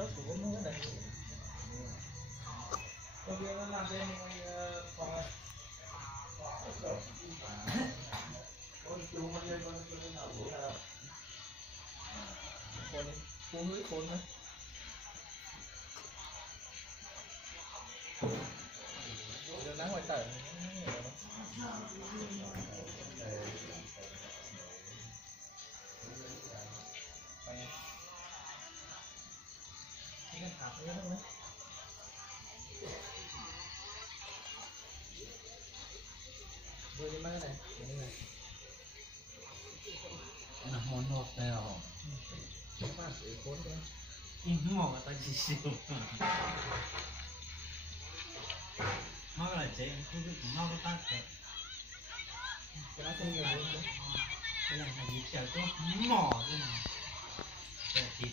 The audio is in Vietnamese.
đó cũng không có này. Công viên nó làm bên phòng con chú con chơi con nào bố nào con cô hơi khốn đấy. Giờ nắng ngoài trời vừa đi mấy này nó món hộp nào phát để khốn đấy. mỏ ta chỉ siêu nó là chế không biết nó có tác thế Cái nó không nhiều luôn đấy. cái này là gì chả có mỏ thế này